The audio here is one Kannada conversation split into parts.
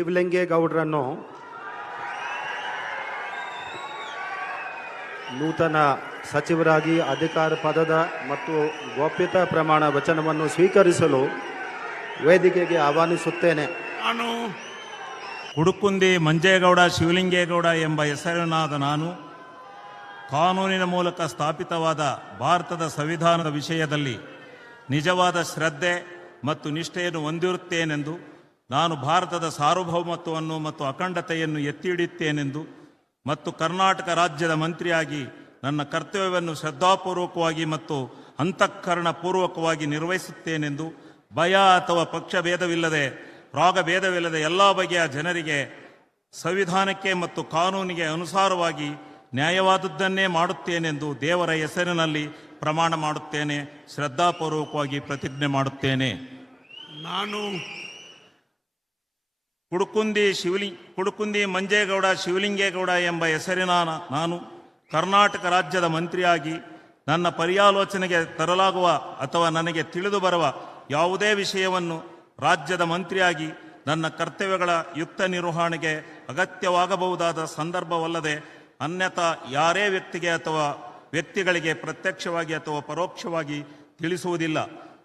ಶಿವಲಿಂಗೇಗೌಡರನ್ನು ನೂತನ ಸಚಿವರಾಗಿ ಅಧಿಕಾರ ಪದದ ಮತ್ತು ಗೋಪ್ಯತಾ ಪ್ರಮಾಣ ವಚನವನ್ನು ಸ್ವೀಕರಿಸಲು ವೇದಿಕೆಗೆ ಆಹ್ವಾನಿಸುತ್ತೇನೆ. ನಾನು ಕುಡುಕುಂದಿ ಮಂಜೇಗೌಡ ಶಿವಲಿಂಗೇಗೌಡ ಎಂಬ ಹೆಸರಿನಾದ ನಾನು ಕಾನೂನಿನ ಮೂಲಕ ಸ್ಥಾಪಿತವಾದ ಭಾರತದ ಸಂವಿಧಾನದ ವಿಷಯದಲ್ಲಿ ನಿಜವಾದ ಶ್ರದ್ಧೆ ಮತ್ತು ನಿಷ್ಠೆಯನ್ನು ಹೊಂದಿರುತ್ತೇನೆಂದು, ನಾನು ಭಾರತದ ಸಾರ್ವಭೌಮತ್ವವನ್ನು ಮತ್ತು ಅಖಂಡತೆಯನ್ನು ಎತ್ತಿ ಹಿಡಿಯುತ್ತೇನೆಂದು ಮತ್ತು ಕರ್ನಾಟಕ ರಾಜ್ಯದ ಮಂತ್ರಿಯಾಗಿ ನನ್ನ ಕರ್ತವ್ಯವನ್ನು ಶ್ರದ್ಧಾಪೂರ್ವಕವಾಗಿ ಮತ್ತು ಅಂತಃಕರಣಪೂರ್ವಕವಾಗಿ ನಿರ್ವಹಿಸುತ್ತೇನೆಂದು, ಭಯ ಅಥವಾ ಪಕ್ಷಭೇದವಿಲ್ಲದೆ ರಾಗಭೇದವಿಲ್ಲದೆ ಎಲ್ಲ ಬಗೆಯ ಜನರಿಗೆ ಸಂವಿಧಾನಕ್ಕೆ ಮತ್ತು ಕಾನೂನಿಗೆ ಅನುಸಾರವಾಗಿ ನ್ಯಾಯವಾದದ್ದನ್ನೇ ಮಾಡುತ್ತೇನೆಂದು ದೇವರ ಹೆಸರಿನಲ್ಲಿ ಪ್ರಮಾಣ ಮಾಡುತ್ತೇನೆ. ಶ್ರದ್ಧಾಪೂರ್ವಕವಾಗಿ ಪ್ರತಿಜ್ಞೆ ಮಾಡುತ್ತೇನೆ. ನಾನು ಕುಡುಕುಂದಿ ಮಂಜೇಗೌಡ ಶಿವಲಿಂಗೇಗೌಡ ಎಂಬ ಹೆಸರಿನ ನಾನು ಕರ್ನಾಟಕ ರಾಜ್ಯದ ಮಂತ್ರಿಯಾಗಿ ನನ್ನ ಪರ್ಯಾಲೋಚನೆಗೆ ತರಲಾಗುವ ಅಥವಾ ನನಗೆ ತಿಳಿದು ಬರುವ ಯಾವುದೇ ವಿಷಯವನ್ನು ರಾಜ್ಯದ ಮಂತ್ರಿಯಾಗಿ ನನ್ನ ಕರ್ತವ್ಯಗಳ ಯುಕ್ತ ನಿರ್ವಹಣೆಗೆ ಅಗತ್ಯವಾಗಬಹುದಾದ ಸಂದರ್ಭವಲ್ಲದೆ ಅನ್ಯಥಾ ಯಾರೇ ವ್ಯಕ್ತಿಗೆ ಅಥವಾ ವ್ಯಕ್ತಿಗಳಿಗೆ ಪ್ರತ್ಯಕ್ಷವಾಗಿ ಅಥವಾ ಪರೋಕ್ಷವಾಗಿ ತಿಳಿಸುವುದಿಲ್ಲ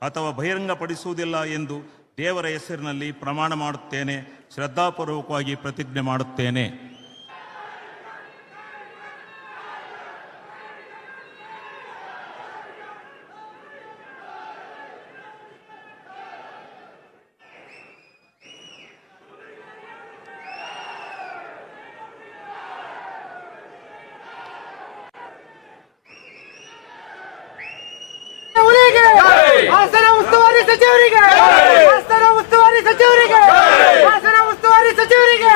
ಅಥವಾ ಬಹಿರಂಗಪಡಿಸುವುದಿಲ್ಲ ಎಂದು ದೇವರ ಹೆಸರಿನಲ್ಲಿ ಪ್ರಮಾಣ ಮಾಡುತ್ತೇನೆ. ಶ್ರದ್ಧಾಪೂರ್ವಕವಾಗಿ ಪ್ರತಿಜ್ಞೆ ಮಾಡುತ್ತೇನೆ. ಹಾಸನ ಉಸ್ತುವಾರಿ ಸಚಿವರಿಗೆ, ಹಾಸನ ಉಸ್ತುವಾರಿ ಸಚಿವರಿಗೆ, ಹಾಸನ ಉಸ್ತುವಾರಿ ಸಚಿವರಿಗೆ.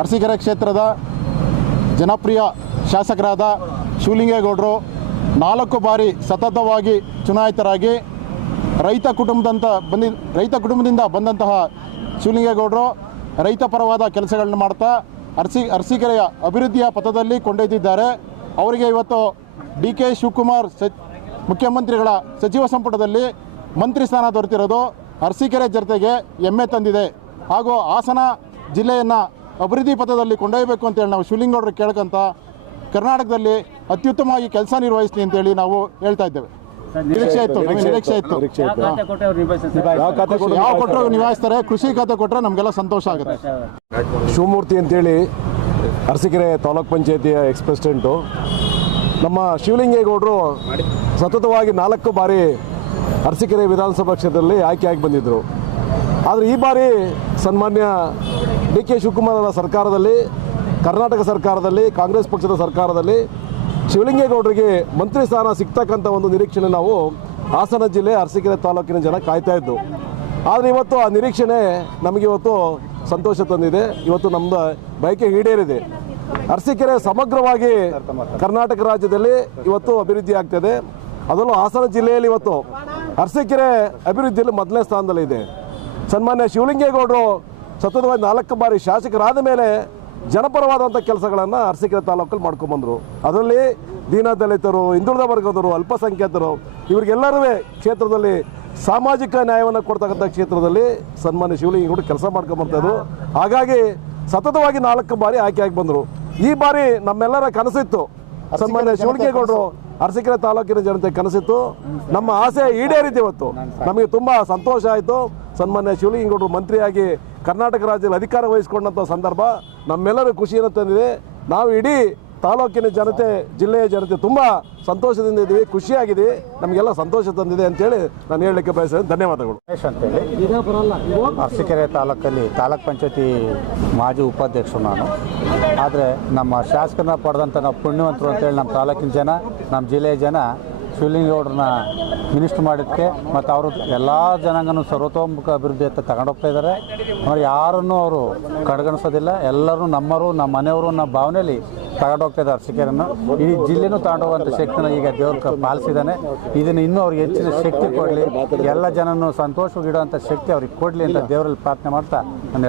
ಅರಸೀಕೆರೆ ಕ್ಷೇತ್ರದ ಜನಪ್ರಿಯ ಶಾಸಕರಾದ ಶಿವಲಿಂಗೇಗೌಡರು 4 ಬಾರಿ ಸತತವಾಗಿ ಚುನಾಯಿತರಾಗಿ ರೈತ ಕುಟುಂಬದಿಂದ ಬಂದಂತಹ ಶಿವಲಿಂಗೇಗೌಡರು ರೈತ ಪರವಾದ ಕೆಲಸಗಳನ್ನು ಮಾಡ್ತಾ ಅರಸೀಕೆರೆಯ ಅಭಿವೃದ್ಧಿಯ ಪಥದಲ್ಲಿ ಕೊಂಡೊಯ್ದಿದ್ದಾರೆ. ಅವರಿಗೆ ಇವತ್ತು DK ಶಿವಕುಮಾರ್ ಮುಖ್ಯಮಂತ್ರಿಗಳ ಸಚಿವ ಸಂಪುಟದಲ್ಲಿ ಮಂತ್ರಿ ಸ್ಥಾನ ದೊರೆತಿರೋದು ಅರಸೀಕೆರೆ ಜನತೆಗೆ ಹೆಮ್ಮೆ ತಂದಿದೆ. ಹಾಗೂ ಹಾಸನ ಜಿಲ್ಲೆಯನ್ನು ಅಭಿವೃದ್ಧಿ ಪಥದಲ್ಲಿ ಕೊಂಡೊಯ್ಯಬೇಕು ಅಂತೇಳಿ ನಾವು ಶಿವಲಿಂಗೇಗೌಡರು ಕೇಳ್ಕೊಂತ ಕರ್ನಾಟಕದಲ್ಲಿ ಅತ್ಯುತ್ತಮವಾಗಿ ಕೆಲಸ ನಿರ್ವಹಿಸ್ಲಿ ಅಂತೇಳಿ ನಾವು ಹೇಳ್ತಾ ಇದ್ದೇವೆ. ನಿರೀಕ್ಷೆ ಇತ್ತು ಯಾವ ಕೊಟ್ಟರು ನಿಭಾಯಿಸ್ತಾರೆ. ಕೃಷಿ ಖಾತೆ ಕೊಟ್ಟರೆ ನಮಗೆಲ್ಲ ಸಂತೋಷ ಆಗುತ್ತೆ. ಶಿವಮೂರ್ತಿ ಅಂತೇಳಿ ಅರಸೀಕೆರೆ ತಾಲೂಕ್ ಪಂಚಾಯತಿಯ ಎಕ್ಸ್ ಪ್ರೆಸಿಡೆಂಟು. ನಮ್ಮ ಶಿವಲಿಂಗೇಗೌಡರು ಸತತವಾಗಿ 4 ಬಾರಿ ಅರಸೀಕೆರೆ ವಿಧಾನಸಭಾ ಕ್ಷೇತ್ರದಲ್ಲಿ ಆಯ್ಕೆಯಾಗಿ ಬಂದಿದ್ದರು. ಆದರೆ ಈ ಬಾರಿ ಸನ್ಮಾನ್ಯ DK ಶಿವಕುಮಾರ್ ಅವರ ಸರ್ಕಾರದಲ್ಲಿ, ಕರ್ನಾಟಕ ಸರ್ಕಾರದಲ್ಲಿ, ಕಾಂಗ್ರೆಸ್ ಪಕ್ಷದ ಸರ್ಕಾರದಲ್ಲಿ ಶಿವಲಿಂಗೇಗೌಡರಿಗೆ ಮಂತ್ರಿ ಸ್ಥಾನ ಸಿಗ್ತಕ್ಕಂಥ ಒಂದು ನಿರೀಕ್ಷಣೆ ನಾವು ಹಾಸನ ಜಿಲ್ಲೆ ಅರಸೀಕೆರೆ ತಾಲೂಕಿನ ಜನ ಕಾಯ್ತಾ ಇದ್ದು. ಆದರೆ ಇವತ್ತು ಆ ನಿರೀಕ್ಷಣೆ ನಮಗಿವತ್ತು ಸಂತೋಷ ತಂದಿದೆ. ಇವತ್ತು ನಮ್ಮದು ಬಯಕೆ ಈಡೇರಿದೆ. ಅರಸೀಕೆರೆ ಸಮಗ್ರವಾಗಿ ಕರ್ನಾಟಕ ರಾಜ್ಯದಲ್ಲಿ ಇವತ್ತು ಅಭಿವೃದ್ಧಿ ಆಗ್ತದೆ. ಅದರಲ್ಲೂ ಹಾಸನ ಜಿಲ್ಲೆಯಲ್ಲಿ ಇವತ್ತು ಅರಸೀಕೆರೆ ಅಭಿವೃದ್ಧಿಯಲ್ಲಿ ಮೊದಲನೇ ಸ್ಥಾನದಲ್ಲಿದೆ. ಸನ್ಮಾನ್ಯ ಶಿವಲಿಂಗೇಗೌಡರು ಸತತವಾಗಿ 4 ಬಾರಿ ಶಾಸಕರಾದ ಮೇಲೆ ಜನಪರವಾದಂಥ ಕೆಲಸಗಳನ್ನು ಅರಸೀಕೆರೆ ತಾಲೂಕಲ್ಲಿ ಮಾಡ್ಕೊಂಡ್ಬಂದರು. ಅದರಲ್ಲಿ ದೀನದಲಿತರು, ಹಿಂದುಳಿದ ವರ್ಗದವರು, ಅಲ್ಪಸಂಖ್ಯಾತರು ಇವರಿಗೆಲ್ಲರೂ ಕ್ಷೇತ್ರದಲ್ಲಿ ಸಾಮಾಜಿಕ ನ್ಯಾಯವನ್ನು ಕೊಡ್ತಕ್ಕಂಥ ಕ್ಷೇತ್ರದಲ್ಲಿ ಸನ್ಮಾನ್ಯ ಶಿವಲಿಂಗೇಗೌಡರು ಕೆಲಸ ಮಾಡ್ಕೊಂಬರ್ತಾಯಿದ್ರು. ಹಾಗಾಗಿ ಸತತವಾಗಿ 4 ಬಾರಿ ಆಯ್ಕೆಯಾಗಿ ಬಂದರು. ಈ ಬಾರಿ ನಮ್ಮೆಲ್ಲರ ಕನಸಿತ್ತು, ಸನ್ಮಾನ್ಯ ಶಿವಲಿಂಗೇಗೌಡರು ಅರಸೀಕೆರೆ ತಾಲೂಕಿನ ಜನತೆ ಕನಸಿತ್ತು. ನಮ್ಮ ಆಸೆ ಈಡೇರಿದೆ. ಇವತ್ತು ನಮಗೆ ತುಂಬ ಸಂತೋಷ ಆಯಿತು. ಸನ್ಮಾನ್ಯ ಶಿವಲಿಂಗೇಗೌಡರು ಮಂತ್ರಿಯಾಗಿ ಕರ್ನಾಟಕ ರಾಜ್ಯದಲ್ಲಿ ಅಧಿಕಾರ ವಹಿಸಿಕೊಂಡಂಥ ಸಂದರ್ಭ ನಮ್ಮೆಲ್ಲರೂ ಖುಷಿಯನ್ನು ತಂದಿದೆ. ನಾವು ಇಡೀ ತಾಲೂಕಿನ ಜನತೆ, ಜಿಲ್ಲೆಯ ಜನತೆ ತುಂಬ ಸಂತೋಷದಿಂದ ಇದ್ದೀವಿ, ಖುಷಿಯಾಗಿದೆ, ನಮಗೆಲ್ಲ ಸಂತೋಷ ತಂದಿದೆ ಅಂತೇಳಿ ನಾನು ಹೇಳಲಿಕ್ಕೆ ಬಯಸ್ತೇನೆ. ಧನ್ಯವಾದಗಳು. ಅರಸೀಕೆರೆ ತಾಲೂಕಲ್ಲಿ ತಾಲೂಕ್ ಪಂಚಾಯತಿ ಮಾಜಿ ಉಪಾಧ್ಯಕ್ಷರು ನಾನು. ಆದರೆ ನಮ್ಮ ಶಾಸಕರನ್ನ ಪಡೆದಂಥ ನಾವು ಪುಣ್ಯವಂತರು ಅಂತೇಳಿ ನಮ್ಮ ತಾಲೂಕಿನ ಜನ, ನಮ್ಮ ಜಿಲ್ಲೆಯ ಜನ ಶಿವಲಿಂಗೇಗೌಡರನ್ನ ಮಿನಿಸ್ಟ್ರ್ ಮಾಡಿದ್ದಕ್ಕೆ ಮತ್ತು ಅವರು ಎಲ್ಲ ಜನಾಂಗನೂ ಸರ್ವತೋಮುಖ ಅಭಿವೃದ್ಧಿ ಅಂತ ತಗೊಂಡೋಗ್ತಾ ಇದ್ದಾರೆ. ಅವ್ರು ಯಾರನ್ನೂ ಅವರು ಕಡೆಗಣಿಸೋದಿಲ್ಲ. ಎಲ್ಲರೂ ನಮ್ಮವರು, ನಮ್ಮ ಮನೆಯವರು, ನಮ್ಮ ಭಾವನೆಯಲ್ಲಿ ತಗೊಂಡೋಗ್ತಾ ಇದ್ದಾರೆ. ಅರಸೀಕೆರೆಯನ್ನು ಇಡೀ ಜಿಲ್ಲೆನೂ ತಗೊಂಡೋಗುವಂಥ ಶಕ್ತಿನ ಈಗ ದೇವ್ರ ಪಾಲಿಸಿದ್ದಾನೆ. ಇದನ್ನು ಇನ್ನೂ ಅವ್ರಿಗೆ ಹೆಚ್ಚಿನ ಶಕ್ತಿ ಕೊಡಲಿ, ಎಲ್ಲ ಜನನೂ ಸಂತೋಷವಾಗಿಡುವಂಥ ಶಕ್ತಿ ಅವ್ರಿಗೆ ಕೊಡಲಿ ಅಂತ ದೇವರಲ್ಲಿ ಪ್ರಾರ್ಥನೆ ಮಾಡ್ತಾ ನಾನು